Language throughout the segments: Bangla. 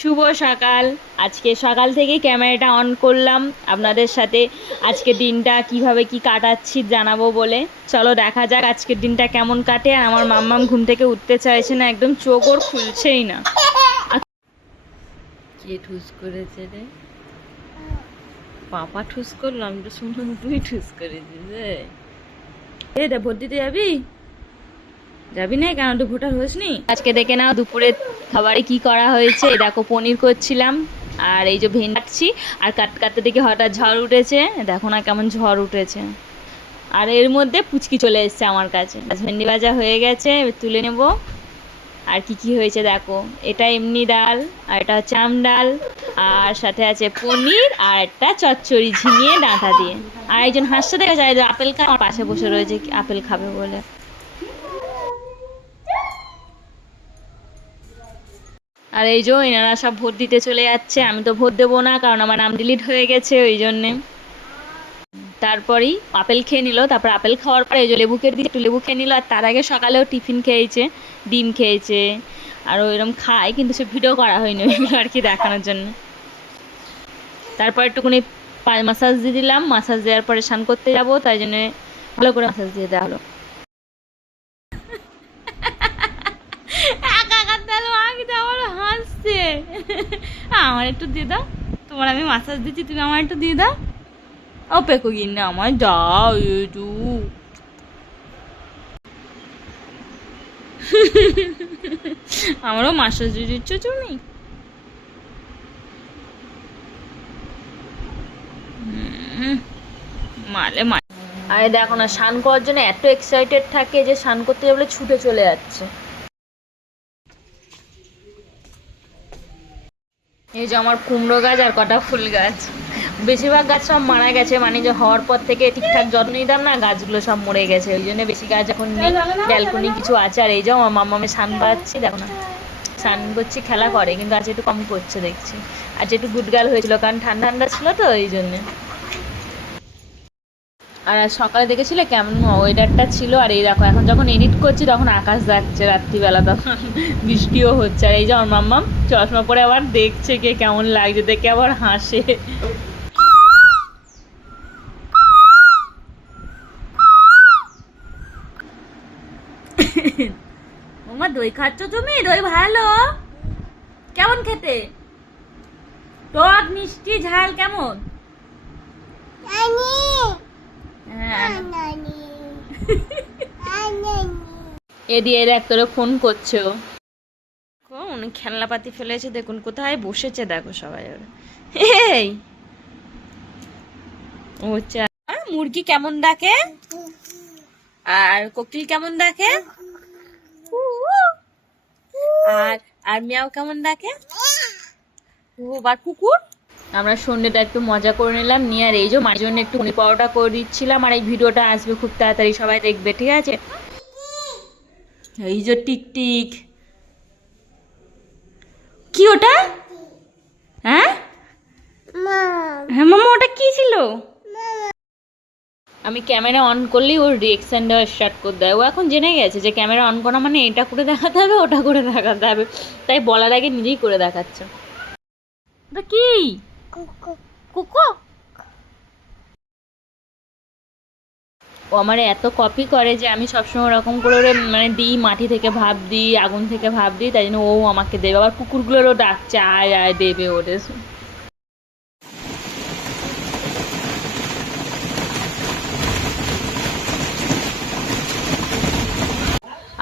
শুভ সকাল। আজকে সকাল থেকে ক্যামেরাটা অন করলাম আপনাদের সাথে আজকের দিনটা কিভাবে কি কাটাচ্ছি জানাবো বলে। চলো দেখা যাক আজকের দিনটা কেমন কাটে। আর আমার মাম্মাম ঘুম থেকে উঠতে চাইছে না, একদম চোখ ওর খুলছেই না। কে ঠুস করেছে রে? পাপা ঠুস করলো, আমি তো শুনলাম তুই ঠুস করেছিস। এটা ভোট দিতে যাবি? যাবি না কেন? তো ভোটার হসনি আজকে? দেখে নাও দুপুরে খাবারে কি করা হয়েছে। এই দেখো পনির করছিলাম, আর এই যে ভেন্ডি কাটছি। আর কাটতে কাটতে দেখি হঠাৎ ঝড় উঠেছে, দেখো না কেমন ঝড় উঠেছে। আর এর মধ্যে পুচকি চলে এসেছে আমার কাছে। ভেন্ডি ভাজা হয়ে গেছে, এবার তুলে নেব। আর কি কি হয়েছে দেখো, এটা এমনি ডাল, আর এটা হচ্ছে আম ডাল, আর সাথে আছে পনির, আর একটা চচ্চড়ি ঝিঙিয়ে ডাঁটা দিয়ে। আর একজন হাসতে দেখা যায় যে আপেল খা, আমার পাশে বসে রয়েছে আপেল খাবে বলে। আর এই যে এনারা সব ভোট দিতে চলে যাচ্ছে, আমি তো ভোট দেবো না কারণ আমার নাম ডিলিট হয়ে গেছে ওই জন্যে। তারপরেই আপেল খেয়ে নিল, তারপর আপেল খাওয়ার পরে এই যে লেবু খেয়ে দিয়ে একটু লেবু খেয়ে নিল। আর তার আগে সকালেও টিফিন খেয়েছে, ডিম খেয়েছে। আর ওইরকম খায়, কিন্তু সে ভিডিও করা হয়নি ওইগুলো আর কি দেখানোর জন্য। তারপর একটুখানি মাসাজ দিয়ে দিলাম, মাসাজ দেওয়ার পরে স্নান করতে যাবো, তাই জন্য ভালো করে মাসাজ দিয়ে দেওয়া হলো। হাসছে, আমার একটু দিয়ে দাও। তোমার আমি মাসাজ দিচ্ছি, তুমি আমার একটু দিয়ে দাও। ও পেকো গিন্না আমার দাও একটু। আমারও মাসাজ দিয়ে দিচ্ছ তুমি? মালে মা। আরে দেখো না, স্নান করার জন্য এত এক্সাইটেড থাকে যে স্নান করতে যাবলে ছুটে চলে যাচ্ছে। এই যে আমার কুমড়ো গাছ আর কটা ফুল গাছ, বেশিরভাগ গাছ সব মারা গেছে, মানে যে হওয়ার পর থেকে ঠিকঠাক যত্ন নিতাম না, গাছগুলো সব মরে গেছে, ওই জন্য বেশি গাছ এখন নেই। ব্যালকনি কিছু আছে। আর এই যে আমার মাম্মামে স্নান করাচ্ছি, দেখো না স্নান করছি, খেলা করে কিন্তু আজ একটু কম করছে দেখছি। আজ একটু গুডগার্ল হয়েছিল কারণ ঠান্ডা ঠান্ডা ছিল তো এই জন্যে। আর আজ সকালে দেখেছিলে কেমন ওয়েদারটা ছিল। আর এই দেখো এখন যখন এডিট করছি তখন আকাশ যাচ্ছে রাত্রিবেলা, তখন বৃষ্টিও হচ্ছে। আর এই যে আমার মাম্মাম চশমা পরে আবার দেখছে কে কেমন লাগছে, দেখে আবার হাসে। ওমা দই খাচ্ছ তুমি? দই ভালো কেমন খেতে? টক মিষ্টি ঝাল কেমন? এদি এর এক তোরে ফোন করছো, কোন খেলনাপাতি ফেলেছে দেখুন, কোথায় বসেছে দেখো সবাই। ওর এই ও চা। মুরগি কেমন ডাকে, আর কোকিল কেমন ডাকে, আর আর মিয়াও কেমন ডাকে, ও বা কুকুর। আমরা সন্ধ্যেটা একটু মজা করে নিলাম নিয়ে, আর এই যে মার জন্য একটু পনির পরোটা করে দিচ্ছিলাম। আর এই ভিডিওটা আসবে খুব তাড়াতাড়ি, সবাই দেখবে, ঠিক আছে? এই যে টিকটিক, কি ওটা? হ্যাঁ হ্যাঁ মামা, ওটা কি ছিল? আমি ক্যামেরা অন করলেই ওর রিয়েকশন দেওয়া স্টার্ট করে দেয়। ও এখন জেনে গেছে যে ক্যামেরা অন করা মানে এটা করে দেখাতে হবে, ওটা করে দেখাতে হবে, তাই বলার আগে নিজেই করে দেখাচ্ছে। ওটা কি? কুকু। ও আমার এত কপি করে যে আমি সবসময় ওরকম করে ওরে মানে দিই, মাটি থেকে ভাব দিই, আগুন থেকে ভাব দিই, তাই জন্য ও আমাকে দেবে। আবার কুকুরগুলোরও ডাকছে আয় আয় দেবে ওরে।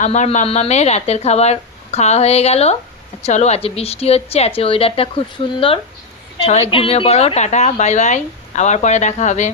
আমার মাম্মামের রাতের খাবার খাওয়া হয়ে গেল। চলো, আজ বৃষ্টি হচ্ছে, আজকে ওয়েদারটা খুব সুন্দর। সবাই ঘুমিয়ে পড়ো, টাটা বাই বাই, আবার পরে দেখা হবে।